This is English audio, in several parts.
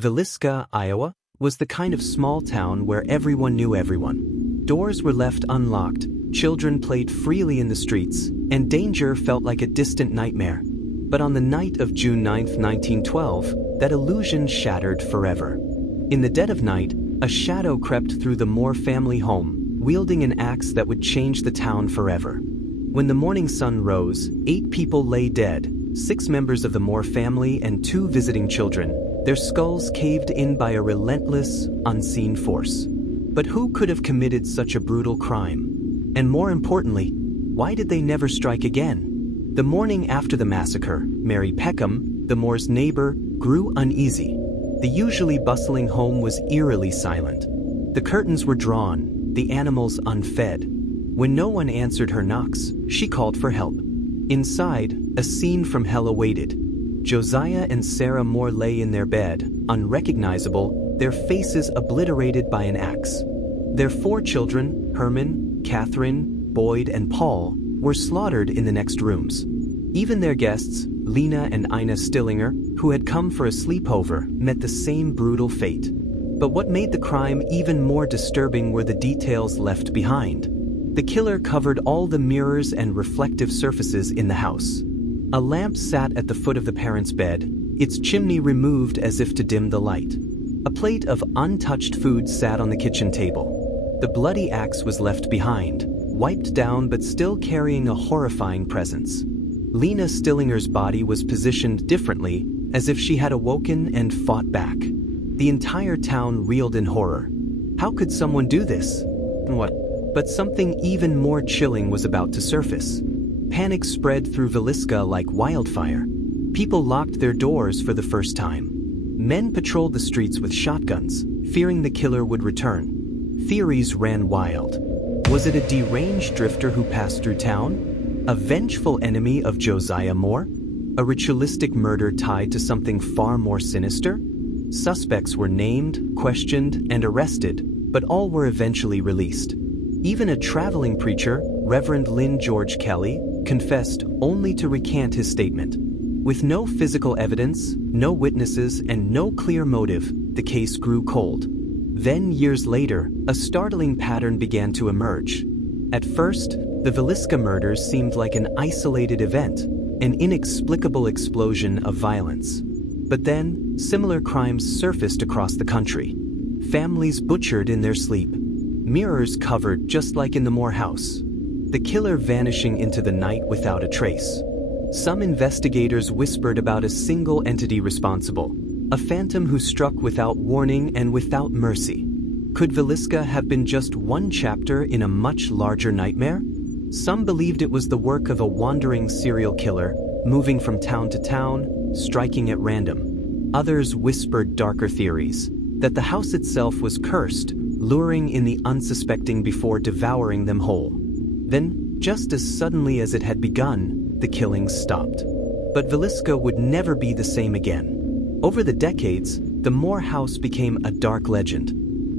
Villisca, Iowa, was the kind of small town where everyone knew everyone. Doors were left unlocked, children played freely in the streets, and danger felt like a distant nightmare. But on the night of June 9, 1912, that illusion shattered forever. In the dead of night, a shadow crept through the Moore family home, wielding an axe that would change the town forever. When the morning sun rose, 8 people lay dead, 6 members of the Moore family and 2 visiting children, their skulls caved in by a relentless, unseen force. But who could have committed such a brutal crime? And more importantly, why did they never strike again? The morning after the massacre, Mary Peckham, the Moore's neighbor, grew uneasy. The usually bustling home was eerily silent. The curtains were drawn, the animals unfed. When no one answered her knocks, she called for help. Inside, a scene from hell awaited. Josiah and Sarah Moore lay in their bed, unrecognizable, their faces obliterated by an axe. Their 4 children, Herman, Catherine, Boyd, and Paul, were slaughtered in the next rooms. Even their guests, Lena and Ina Stillinger, who had come for a sleepover, met the same brutal fate. But what made the crime even more disturbing were the details left behind. The killer covered all the mirrors and reflective surfaces in the house. A lamp sat at the foot of the parents' bed, its chimney removed as if to dim the light. A plate of untouched food sat on the kitchen table. The bloody axe was left behind, wiped down but still carrying a horrifying presence. Lena Stillinger's body was positioned differently, as if she had awoken and fought back. The entire town reeled in horror. How could someone do this? What? But something even more chilling was about to surface. Panic spread through Villisca like wildfire. People locked their doors for the first time. Men patrolled the streets with shotguns, fearing the killer would return. Theories ran wild. Was it a deranged drifter who passed through town? A vengeful enemy of Josiah Moore? A ritualistic murder tied to something far more sinister? Suspects were named, questioned, and arrested, but all were eventually released. Even a traveling preacher, Reverend Lynn George Kelly, confessed only to recant his statement. With no physical evidence, no witnesses, and no clear motive, the case grew cold. Then, years later, a startling pattern began to emerge. At first, the Villisca murders seemed like an isolated event, an inexplicable explosion of violence. But then, similar crimes surfaced across the country. Families butchered in their sleep. Mirrors covered just like in the Moore house. The killer vanishing into the night without a trace. Some investigators whispered about a single entity responsible, a phantom who struck without warning and without mercy. Could Villisca have been just one chapter in a much larger nightmare? Some believed it was the work of a wandering serial killer, moving from town to town, striking at random. Others whispered darker theories, that the house itself was cursed, luring in the unsuspecting before devouring them whole. Then, just as suddenly as it had begun, the killings stopped. But Villisca would never be the same again. Over the decades, the Moore house became a dark legend.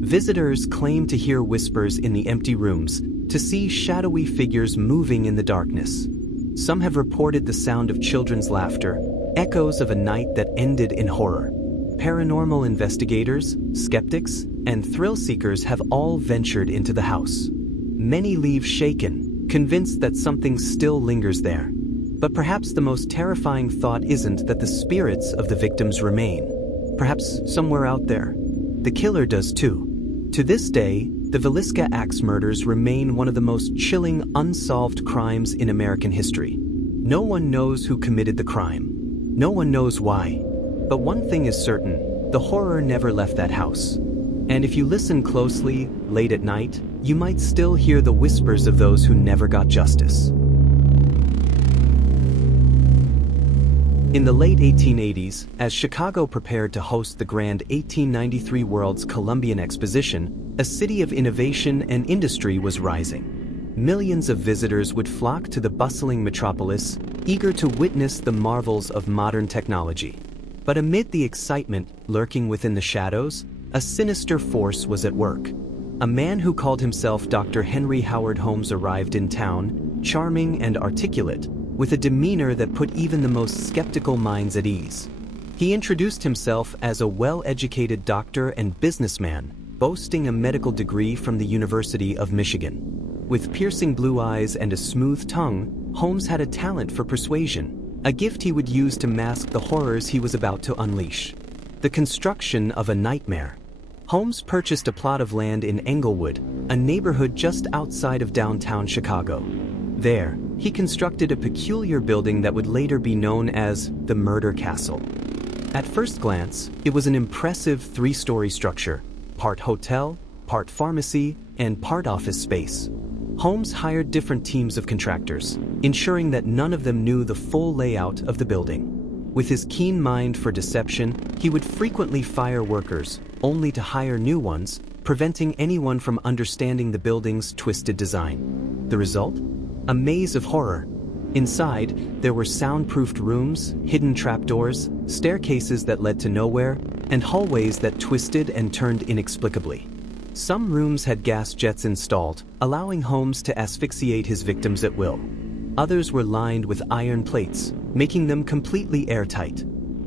Visitors claimed to hear whispers in the empty rooms, to see shadowy figures moving in the darkness. Some have reported the sound of children's laughter, echoes of a night that ended in horror. Paranormal investigators, skeptics, and thrill-seekers have all ventured into the house. Many leave shaken, convinced that something still lingers there. But perhaps the most terrifying thought isn't that the spirits of the victims remain. Perhaps somewhere out there, the killer does too. To this day, the Villisca axe murders remain one of the most chilling unsolved crimes in American history. No one knows who committed the crime. No one knows why. But one thing is certain, the horror never left that house. And if you listen closely, late at night, you might still hear the whispers of those who never got justice. In the late 1880s, as Chicago prepared to host the grand 1893 World's Columbian Exposition, a city of innovation and industry was rising. Millions of visitors would flock to the bustling metropolis, eager to witness the marvels of modern technology. But amid the excitement lurking within the shadows, a sinister force was at work. A man who called himself Dr. Henry Howard Holmes arrived in town, charming and articulate, with a demeanor that put even the most skeptical minds at ease. He introduced himself as a well-educated doctor and businessman, boasting a medical degree from the University of Michigan. With piercing blue eyes and a smooth tongue, Holmes had a talent for persuasion, a gift he would use to mask the horrors he was about to unleash. The construction of a nightmare. Holmes purchased a plot of land in Englewood, a neighborhood just outside of downtown Chicago. There, he constructed a peculiar building that would later be known as the Murder Castle. At first glance, it was an impressive three-story structure, part hotel, part pharmacy, and part office space. Holmes hired different teams of contractors, ensuring that none of them knew the full layout of the building. With his keen mind for deception, he would frequently fire workers, only to hire new ones, preventing anyone from understanding the building's twisted design. The result? A maze of horror. Inside, there were soundproofed rooms, hidden trapdoors, staircases that led to nowhere, and hallways that twisted and turned inexplicably. Some rooms had gas jets installed, allowing Holmes to asphyxiate his victims at will. Others were lined with iron plates, making them completely airtight.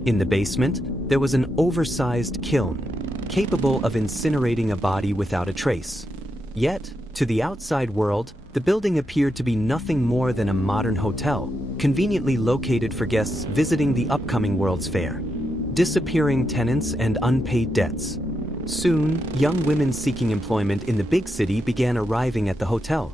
In the basement, there was an oversized kiln, capable of incinerating a body without a trace. Yet, to the outside world, the building appeared to be nothing more than a modern hotel, conveniently located for guests visiting the upcoming World's Fair. Disappearing tenants and unpaid debts. Soon, young women seeking employment in the big city began arriving at the hotel.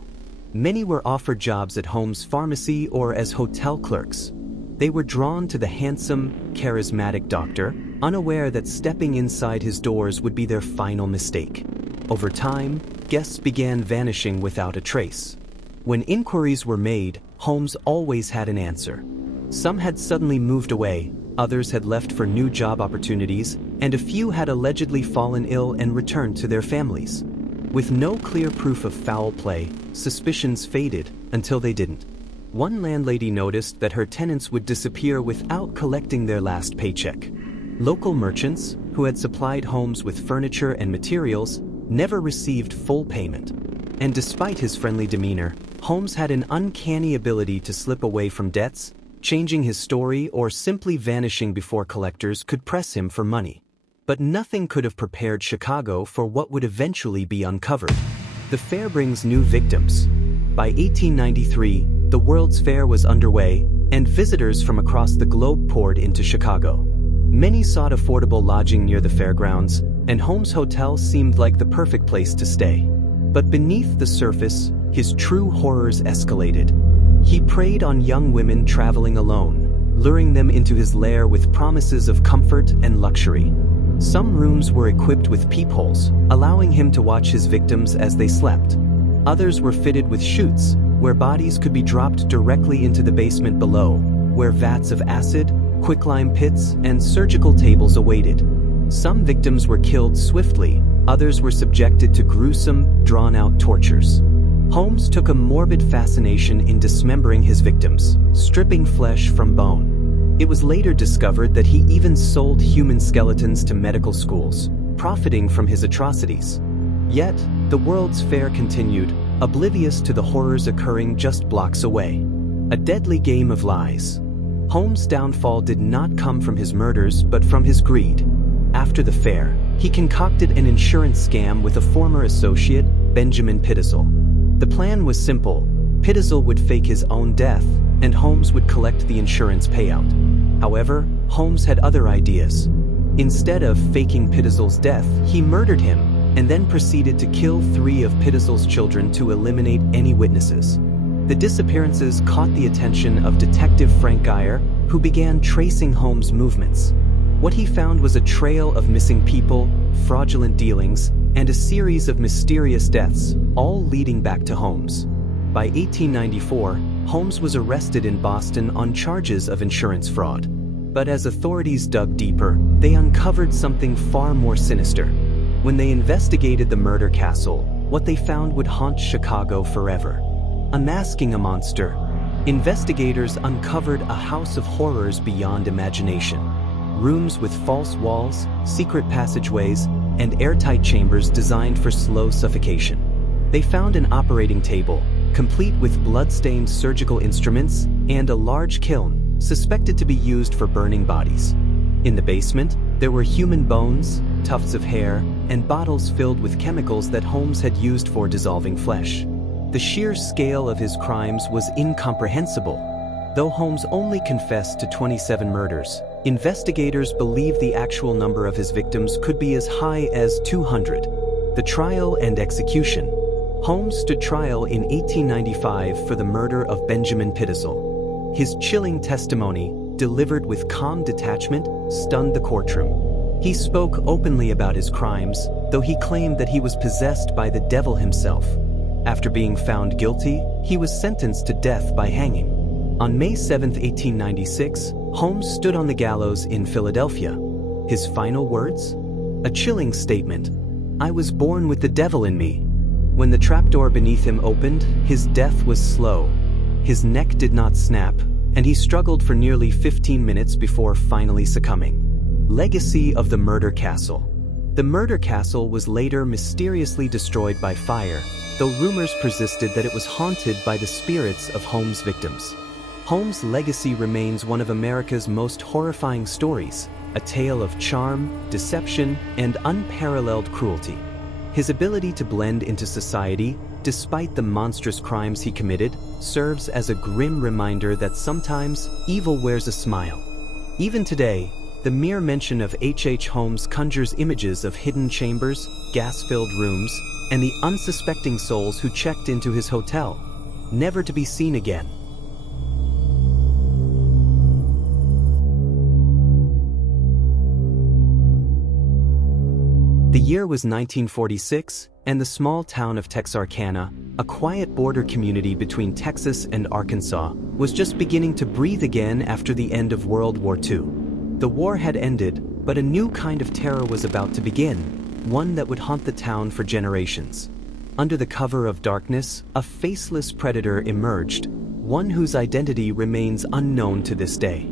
Many were offered jobs at Holmes' pharmacy or as hotel clerks. They were drawn to the handsome, charismatic doctor, unaware that stepping inside his doors would be their final mistake. Over time, guests began vanishing without a trace. When inquiries were made, Holmes always had an answer. Some had suddenly moved away, others had left for new job opportunities, and a few had allegedly fallen ill and returned to their families. With no clear proof of foul play, suspicions faded until they didn't. One landlady noticed that her tenants would disappear without collecting their last paycheck. Local merchants, who had supplied Holmes with furniture and materials, never received full payment. And despite his friendly demeanor, Holmes had an uncanny ability to slip away from debts, changing his story or simply vanishing before collectors could press him for money. But nothing could have prepared Chicago for what would eventually be uncovered. The fair brings new victims. By 1893, the World's Fair was underway, and visitors from across the globe poured into Chicago. Many sought affordable lodging near the fairgrounds, and Holmes' hotel seemed like the perfect place to stay. But beneath the surface, his true horrors escalated. He preyed on young women traveling alone, luring them into his lair with promises of comfort and luxury. Some rooms were equipped with peepholes, allowing him to watch his victims as they slept. Others were fitted with chutes, where bodies could be dropped directly into the basement below, where vats of acid, quicklime pits, and surgical tables awaited. Some victims were killed swiftly, others were subjected to gruesome, drawn-out tortures. Holmes took a morbid fascination in dismembering his victims, stripping flesh from bone. It was later discovered that he even sold human skeletons to medical schools, profiting from his atrocities. Yet, the World's Fair continued, oblivious to the horrors occurring just blocks away. A deadly game of lies. Holmes' downfall did not come from his murders, but from his greed. After the fair, he concocted an insurance scam with a former associate, Benjamin Pittizel. The plan was simple. Pittizel would fake his own death, and Holmes would collect the insurance payout. However, Holmes had other ideas. Instead of faking Pittizel's death, he murdered him, and then proceeded to kill 3 of Pittizel's children to eliminate any witnesses. The disappearances caught the attention of Detective Frank Geyer, who began tracing Holmes' movements. What he found was a trail of missing people, fraudulent dealings, and a series of mysterious deaths, all leading back to Holmes. By 1894, Holmes was arrested in Boston on charges of insurance fraud. But as authorities dug deeper, they uncovered something far more sinister. When they investigated the Murder Castle, what they found would haunt Chicago forever. Unmasking a monster, investigators uncovered a house of horrors beyond imagination. Rooms with false walls, secret passageways, and airtight chambers designed for slow suffocation. They found an operating table, complete with blood-stained surgical instruments, and a large kiln, suspected to be used for burning bodies. In the basement, there were human bones, tufts of hair, and bottles filled with chemicals that Holmes had used for dissolving flesh. The sheer scale of his crimes was incomprehensible. Though Holmes only confessed to 27 murders, investigators believe the actual number of his victims could be as high as 200. The trial and execution. Holmes stood trial in 1895 for the murder of Benjamin Pittisell. His chilling testimony, delivered with calm detachment, stunned the courtroom. He spoke openly about his crimes, though he claimed that he was possessed by the devil himself. After being found guilty, he was sentenced to death by hanging. On May 7, 1896, Holmes stood on the gallows in Philadelphia. His final words? A chilling statement. "I was born with the devil in me." When the trapdoor beneath him opened, his death was slow. His neck did not snap, and he struggled for nearly 15 minutes before finally succumbing. Legacy of the Murder Castle. The Murder Castle was later mysteriously destroyed by fire, though rumors persisted that it was haunted by the spirits of Holmes' victims. Holmes' legacy remains one of America's most horrifying stories, a tale of charm, deception, and unparalleled cruelty. His ability to blend into society, despite the monstrous crimes he committed, serves as a grim reminder that sometimes evil wears a smile. Even today, the mere mention of H.H. Holmes conjures images of hidden chambers, gas-filled rooms, and the unsuspecting souls who checked into his hotel, never to be seen again. The year was 1946, and the small town of Texarkana, a quiet border community between Texas and Arkansas, was just beginning to breathe again after the end of World War II. The war had ended, but a new kind of terror was about to begin, one that would haunt the town for generations. Under the cover of darkness, a faceless predator emerged, one whose identity remains unknown to this day.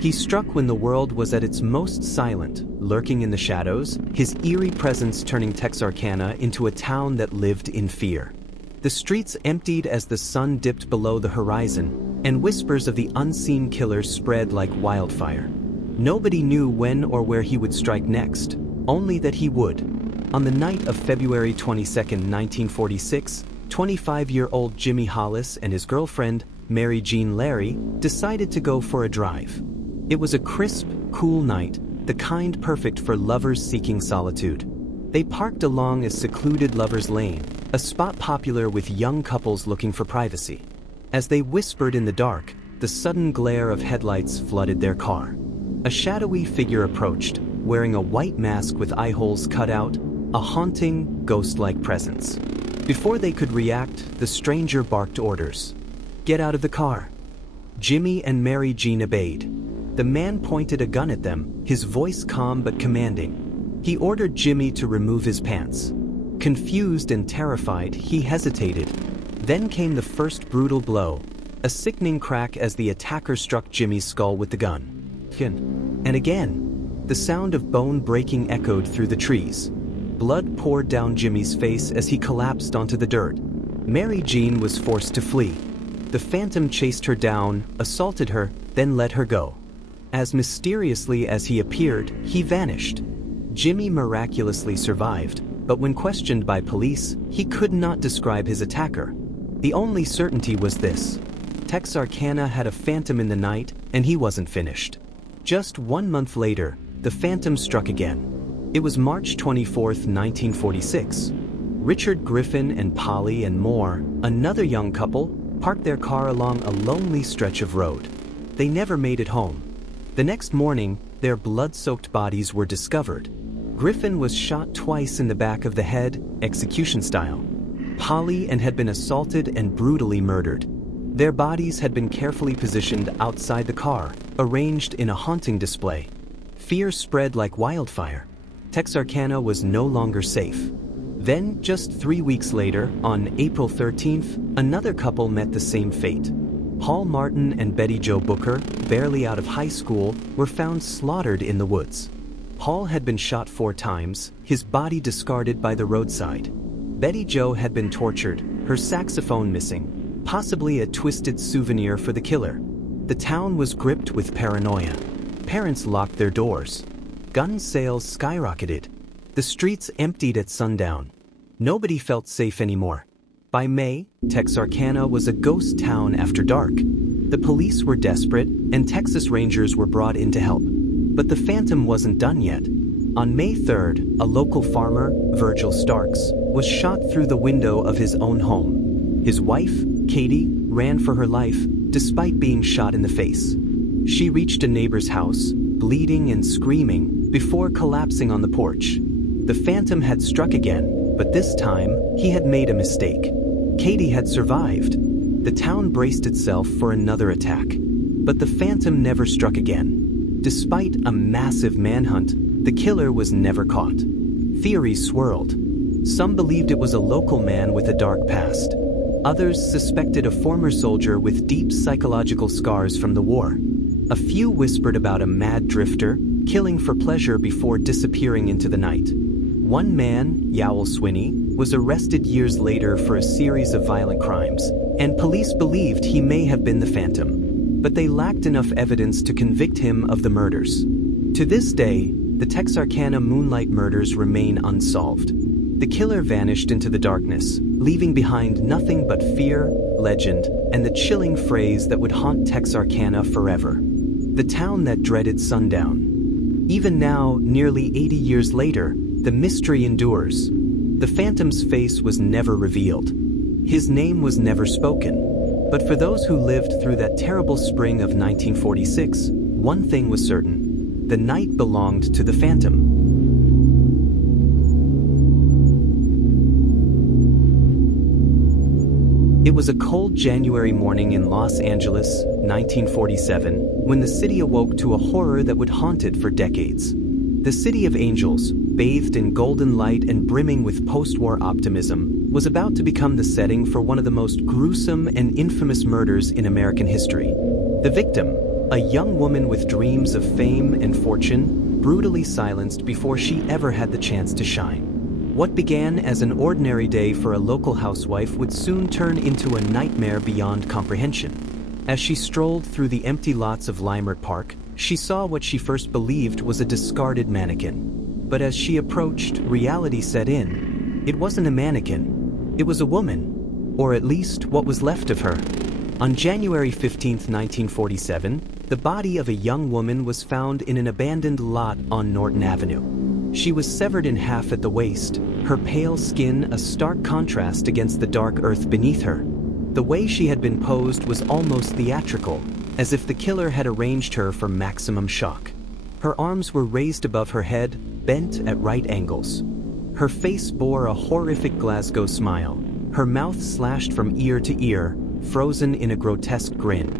He struck when the world was at its most silent, lurking in the shadows, his eerie presence turning Texarkana into a town that lived in fear. The streets emptied as the sun dipped below the horizon, and whispers of the unseen killer spread like wildfire. Nobody knew when or where he would strike next, only that he would. On the night of February 22, 1946, 25-year-old Jimmy Hollis and his girlfriend, Mary Jean Larry, decided to go for a drive. It was a crisp, cool night, the kind perfect for lovers seeking solitude. They parked along a secluded lover's lane, a spot popular with young couples looking for privacy. As they whispered in the dark, the sudden glare of headlights flooded their car. A shadowy figure approached, wearing a white mask with eye holes cut out, a haunting, ghost-like presence. Before they could react, the stranger barked orders. "Get out of the car." Jimmy and Mary Jean obeyed. The man pointed a gun at them, his voice calm but commanding. He ordered Jimmy to remove his pants. Confused and terrified, he hesitated. Then came the first brutal blow, a sickening crack as the attacker struck Jimmy's skull with the gun. And again, the sound of bone breaking echoed through the trees. Blood poured down Jimmy's face as he collapsed onto the dirt. Mary Jean was forced to flee. The Phantom chased her down, assaulted her, then let her go. As mysteriously as he appeared, he vanished. Jimmy miraculously survived, but when questioned by police, he could not describe his attacker. The only certainty was this: Texarkana had a phantom in the night, and he wasn't finished. Just 1 month later, the Phantom struck again. It was March 24, 1946. Richard Griffin and Polly and Moore, another young couple, parked their car along a lonely stretch of road. They never made it home. The next morning, their blood-soaked bodies were discovered. Griffin was shot twice in the back of the head, execution style. Polly had been assaulted and brutally murdered. Their bodies had been carefully positioned outside the car, arranged in a haunting display. Fear spread like wildfire. Texarkana was no longer safe. Then, just 3 weeks later, on April 13th, another couple met the same fate. Paul Martin and Betty Jo Booker, barely out of high school, were found slaughtered in the woods. Paul had been shot 4 times, his body discarded by the roadside. Betty Jo had been tortured, her saxophone missing, possibly a twisted souvenir for the killer. The town was gripped with paranoia. Parents locked their doors. Gun sales skyrocketed. The streets emptied at sundown. Nobody felt safe anymore. By May, Texarkana was a ghost town after dark. The police were desperate, and Texas Rangers were brought in to help. But the Phantom wasn't done yet. On May 3rd, a local farmer, Virgil Starks, was shot through the window of his own home. His wife, Katie, ran for her life, despite being shot in the face. She reached a neighbor's house, bleeding and screaming, before collapsing on the porch. The Phantom had struck again, but this time, he had made a mistake. Katie had survived. The town braced itself for another attack. But the Phantom never struck again. Despite a massive manhunt, the killer was never caught. Theories swirled. Some believed it was a local man with a dark past. Others suspected a former soldier with deep psychological scars from the war. A few whispered about a mad drifter, killing for pleasure before disappearing into the night. One man, Yowell Swinney, was arrested years later for a series of violent crimes, and police believed he may have been the Phantom. But they lacked enough evidence to convict him of the murders. To this day, the Texarkana Moonlight Murders remain unsolved. The killer vanished into the darkness, leaving behind nothing but fear, legend, and the chilling phrase that would haunt Texarkana forever. The town that dreaded sundown. Even now, nearly 80 years later, the mystery endures. The Phantom's face was never revealed. His name was never spoken. But for those who lived through that terrible spring of 1946, one thing was certain. The night belonged to the Phantom. It was a cold January morning in Los Angeles, 1947, when the city awoke to a horror that would haunt it for decades. The City of Angels, bathed in golden light and brimming with post-war optimism, was about to become the setting for one of the most gruesome and infamous murders in American history. The victim, a young woman with dreams of fame and fortune, brutally silenced before she ever had the chance to shine. What began as an ordinary day for a local housewife would soon turn into a nightmare beyond comprehension. As she strolled through the empty lots of Leimert Park, she saw what she first believed was a discarded mannequin. But as she approached, reality set in. It wasn't a mannequin. It was a woman. Or at least, what was left of her. On January 15, 1947, the body of a young woman was found in an abandoned lot on Norton Avenue. She was severed in half at the waist, her pale skin a stark contrast against the dark earth beneath her. The way she had been posed was almost theatrical, as if the killer had arranged her for maximum shock. Her arms were raised above her head, bent at right angles. Her face bore a horrific Glasgow smile, her mouth slashed from ear to ear, frozen in a grotesque grin.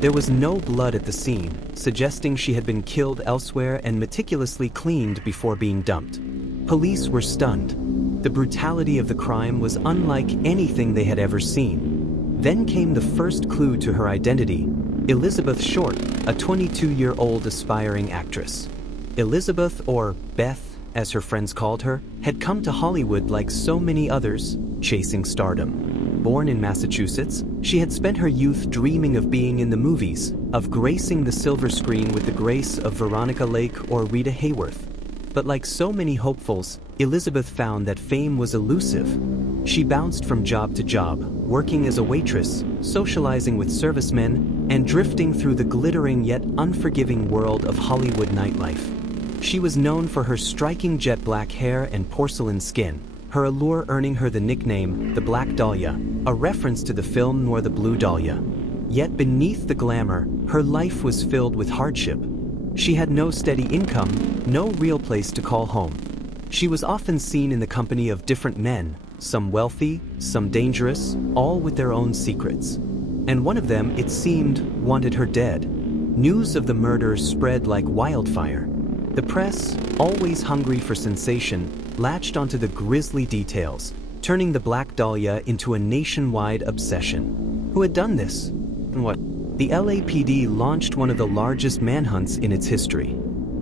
There was no blood at the scene, suggesting she had been killed elsewhere and meticulously cleaned before being dumped. Police were stunned. The brutality of the crime was unlike anything they had ever seen. Then came the first clue to her identity: Elizabeth Short, a 22-year-old aspiring actress. Elizabeth, or Beth, as her friends called her, had come to Hollywood like so many others, chasing stardom. Born in Massachusetts, she had spent her youth dreaming of being in the movies, of gracing the silver screen with the grace of Veronica Lake or Rita Hayworth. But like so many hopefuls, Elizabeth found that fame was elusive. She bounced from job to job, working as a waitress, socializing with servicemen, and drifting through the glittering yet unforgiving world of Hollywood nightlife. She was known for her striking jet black hair and porcelain skin, her allure earning her the nickname, the Black Dahlia, a reference to the film Nor the Blue Dahlia. Yet beneath the glamour, her life was filled with hardship. She had no steady income, no real place to call home. She was often seen in the company of different men, some wealthy, some dangerous, all with their own secrets. And one of them, it seemed, wanted her dead. News of the murder spread like wildfire. The press, always hungry for sensation, latched onto the grisly details, turning the Black Dahlia into a nationwide obsession. Who had done this? And what? The LAPD launched one of the largest manhunts in its history.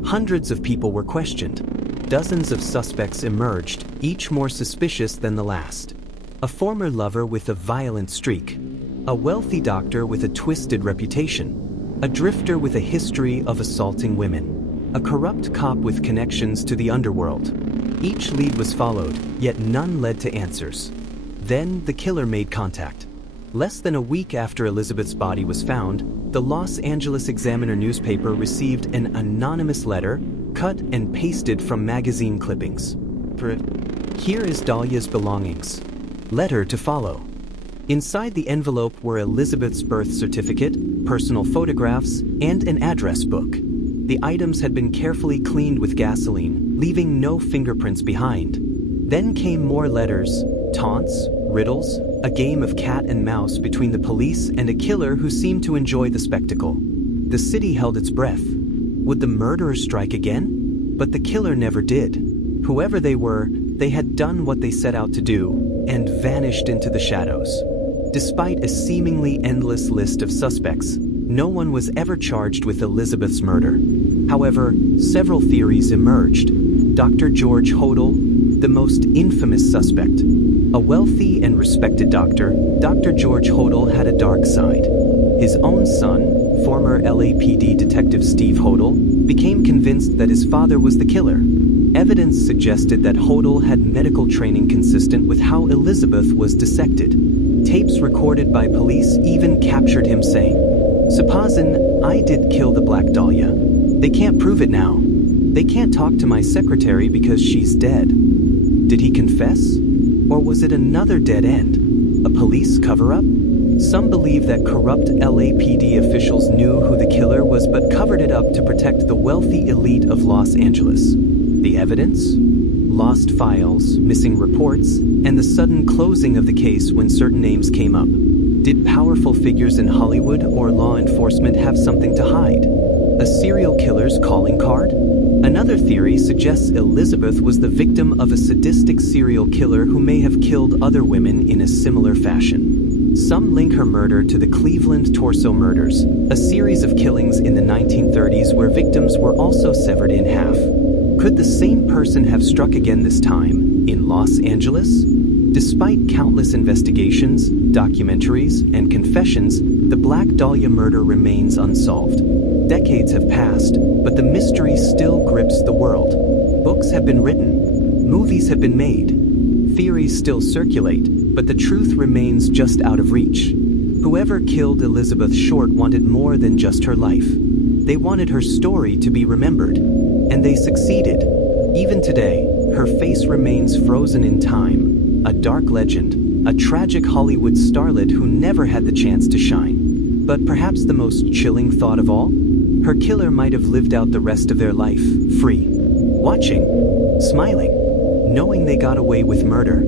Hundreds of people were questioned. Dozens of suspects emerged, each more suspicious than the last. A former lover with a violent streak. A wealthy doctor with a twisted reputation. a drifter with a history of assaulting women, a corrupt cop with connections to the underworld. Each lead was followed, yet none led to answers. Then the killer made contact. Less than a week after Elizabeth's body was found, the Los Angeles Examiner newspaper received an anonymous letter, cut and pasted from magazine clippings. Here is Dahlia's belongings. Letter to follow. Inside the envelope were Elizabeth's birth certificate, personal photographs, and an address book. The items had been carefully cleaned with gasoline, leaving no fingerprints behind. Then came more letters, taunts, riddles, a game of cat and mouse between the police and a killer who seemed to enjoy the spectacle. The city held its breath. Would the murderers strike again? But the killer never did. Whoever they were, they had done what they set out to do, and vanished into the shadows. Despite a seemingly endless list of suspects, no one was ever charged with Elizabeth's murder. However, several theories emerged. Dr. George Hodel, the most infamous suspect. A wealthy and respected doctor, Dr. George Hodel had a dark side. His own son, former LAPD detective Steve Hodel, became convinced that his father was the killer. Evidence suggested that Hodel had medical training consistent with how Elizabeth was dissected. Tapes recorded by police even captured him saying, "Supposin' I did kill the Black Dahlia. They can't prove it now. They can't talk to my secretary because she's dead." Did he confess? Or was it another dead end? A police cover-up? Some believe that corrupt LAPD officials knew who the killer was but covered it up to protect the wealthy elite of Los Angeles. The evidence? Lost files, missing reports, and the sudden closing of the case when certain names came up. Did powerful figures in Hollywood or law enforcement have something to hide? A serial killer's calling card? Another theory suggests Elizabeth was the victim of a sadistic serial killer who may have killed other women in a similar fashion. Some link her murder to the Cleveland Torso Murders, a series of killings in the 1930s where victims were also severed in half. Could the same person have struck again this time, in Los Angeles? Despite countless investigations, documentaries, and confessions, the Black Dahlia murder remains unsolved. Decades have passed, but the mystery still grips the world. Books have been written, movies have been made, theories still circulate, but the truth remains just out of reach. Whoever killed Elizabeth Short wanted more than just her life. They wanted her story to be remembered, and they succeeded. Even today, her face remains frozen in time, a dark legend, a tragic Hollywood starlet who never had the chance to shine. But perhaps the most chilling thought of all? Her killer might have lived out the rest of their life, free, watching, smiling, knowing they got away with murder.